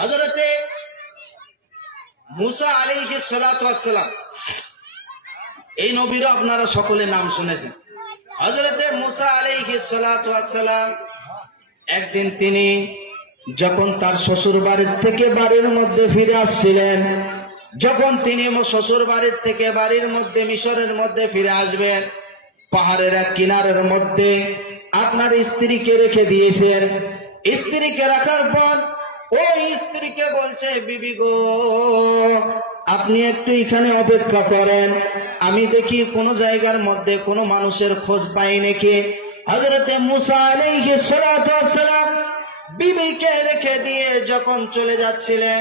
হযরতে মুসা আলাইহিস সালাতু ওয়াস সালাম, এই নবীরও আপনারা সকলে নাম শুনেছেন। হযরতে মুসা আলাইহিস সালাতু ওয়াস সালাম একদিন তিনি যখন তার শ্বশুর বাড়ির থেকে বাড়ির মধ্যে ফিরে আসছিলেন, যখন তিনি শ্বশুর বাড়ির থেকে বাড়ির মধ্যে মিশরের মধ্যে ফিরে আসবেন, পাহাড়ের এক কিনারের মধ্যে আপনার স্ত্রীকে রেখে দিয়েছেন। স্ত্রীকে রাখার পর ওই স্ত্রীকে বলছে, বিবি গো, আপনি একটু এখানে অপেক্ষা করেন, আমি দেখি কোন জায়গার মধ্যে কোনো মানুষের খোঁজ পাই নাকি। হযরতে মুসা আলাইহিস সালাতু ওয়াস সালাম বিবিকে রেখে দিয়ে যখন চলে যাচ্ছিলেন,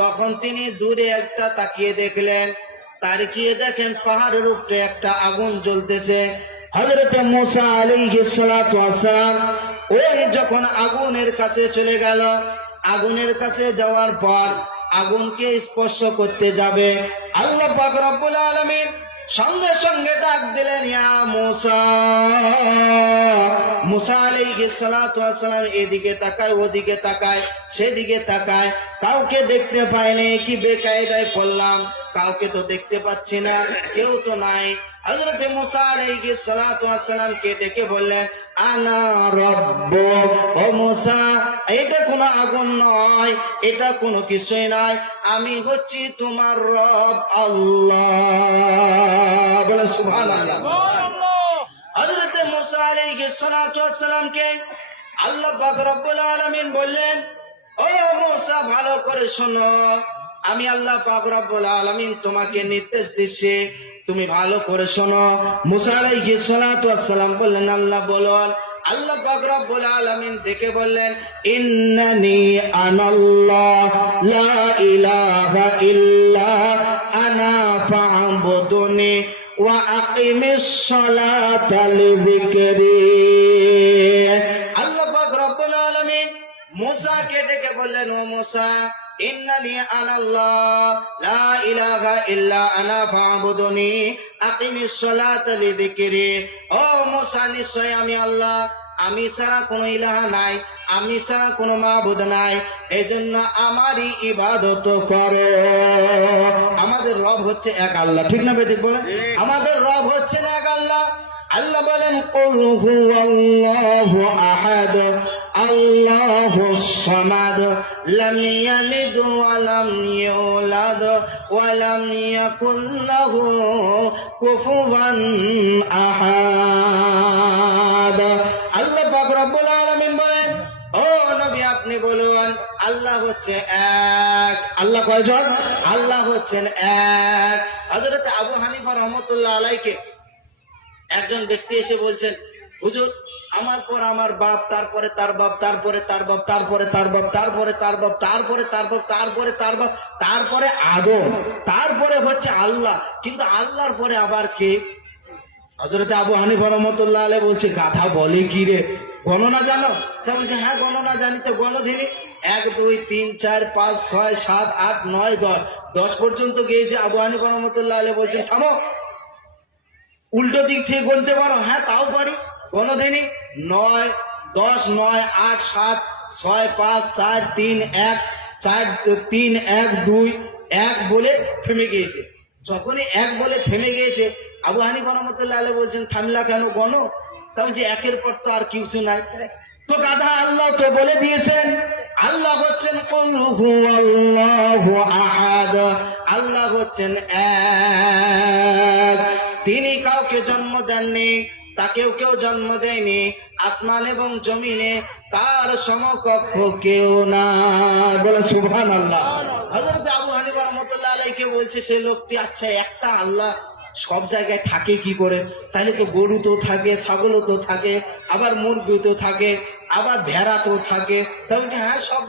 তখন তিনি দূরে একটা তাকিয়ে দেখলেন, তাকিয়ে দেখেন পাহাড়ের উপরে একটা আগুন জ্বলতেছে। হযরতে মুসা আলাইহিস সালাতু ওয়াস সালাম ওই যখন আগুনের কাছে চলে গেল, আগুনের কাছে যাওয়ার পর আগুনকে স্পর্শ করতে যাবে, আল্লাহ পাক রব্বুল আলামিন সঙ্গে সঙ্গে ডাক দিলেন, ইয়া মুসা। মুসা আলাইহিস সালাতু ওয়াস সালাম এদিকে তাকায়, ওদিকে তাকায়, সেদিকে তাকায়, কাউকে দেখতে পায়নি। কি বেকায়দায় পড়লাম, কাউকে তো দেখতে পাচ্ছি না, কেউ তো নাই। হযরতে মুসা আলাইহিস সালাতু ওয়াস সালাম কে ডেকে বললেন, আনা রব্বুক। ও মুসা, এটা কোনো আগুন নয়, এটা কোনো কিছুই নয়, আমি হচ্ছি তোমার রব আল্লাহ। বলে সুবহানাল্লাহ। হযরতে মুসা আলাইহিস সালাতু ওয়াস সালামকে আল্লাহ পাক রব্বুল আলামিন বললেন, ও মুসা, ভালো করে শোনো, আমি আল্লাহ পাক রব্বুল আলামিন তোমাকে নির্দেশ দিচ্ছি, তুমি ভালো করে শোনো। মুসা আলাইহিস সালাতু ওয়াস সালাম বললেন, আল্লাহ বলুন। আল্লাহ পাক রব্বুল আলামিন ডেকে বললেন, ইন্নানি আনাল্লাহ লা ইলাহা ইল্লা আনা ফা'বুদনি ওয়া আকিমিস সালাতা লিযিকরি। আল্লাহ পাক রব্বুল আলামিন মুসাকে ডেকে বললেন, ও মুসা, ইন্নানি আনাল্লাহ লা ইলাহা ইল্লা আনা ফা'বুদনি আকিমিস সালাতা লিযিকরি। ও মুসা, নিশ্চয় আমি আল্লাহ, আমি ছাড়া কোনো ইলাহা নাই, আমি ছাড়া কোনো মাবুদ নাই, এজন্য আমারই ইবাদত করো। আমাদের রব হচ্ছে এক আল্লাহ, ঠিক না বেঠিক বলেন? আমাদের রব হচ্ছেন এক আল্লাহ। আল্লাহ বলেন, কুল হুয়াল্লাহু আহাদ আল্লাহুস সামাদ লাম ইয়ালিদ ওয়া লাম ইউলাদ ওয়া লাম ইয়াকুল লাহু কুফুয়ান আহাদ। আল্লাহ পাক রব্বুল আলামিন বলেন, ও নবী, আপনি বলুন, আল্লাহ হচ্ছে এক। আল্লাহ কয়জন? আল্লাহ হচ্ছেন এক। হযরত আবু হানিফা রাহমাতুল্লাহ আলাইহি একজন ব্যক্তি এসে বলছেন, হুজুর, আমার পর আমার বাপ, তারপরে তার বাপ, তারপরে তার বাপ, তারপরে তার বাপ, তারপরে তার বাপ, তারপরে তার বাপ, তারপরে তার বাপ, তারপরে আদম, তারপরে হচ্ছে আল্লাহ, কিন্তু আল্লাহর পরে আবার কে? হযরত আবু হানিফা রাহমাতুল্লাহ আলাইহি বলছে, গাধা বলে কি রে, গণনা জানো? তা বলছে, হ্যাঁ গণনা জানি। তো গণধিনী 1 2 3 4 5 6 7 8 9 10 10 পর্যন্ত গিয়েছে। আবু হানিফা রাহমাতুল্লাহ আলাইহি বলছেন, থামো, উল্টো দিক থেকে গুনতে পারো? হ্যাঁ, তাও পারি। গণধিনী 9 10 9 8 7 6 5 4 3 1 4 3 1 2 1 বলে থেমে গিয়েছে। যখনই 1 বলে থেমে গিয়েছে, আবু হানিফা রাহমাতুল্লাহ আলাইহি বলছেন, থামলা কেন, গণো। তাও যে একের পর তো আর কিছু নাই। তো গাধা, আল্লাহ তো বলে দিয়েছেন, আল্লাহ হচ্ছেন কুল হুয়াল্লাহু আহাদ, আল্লাহ হচ্ছেন এক। তিনি কাউকে জন্ম দেননি, তাকেও কেউ জন্ম দেয়নি, আসমান এবং জমিনে তার সমকক্ষ কেউ না। বলে সুবহানাল্লাহ। হযরত আবু হানিফা রাহমাতুল্লাহ আলাইহি বলছে, সে লোকটি, আচ্ছা, একটা আল্লাহ সব জায়গায় থাকে কি করে? তাহলে তো গরু তো থাকে, ছাগলও তো থাকে, আবার মুরগি তো থাকে, আবার ভেড়া তো থাকে। তাহলে হ্যাঁ, সব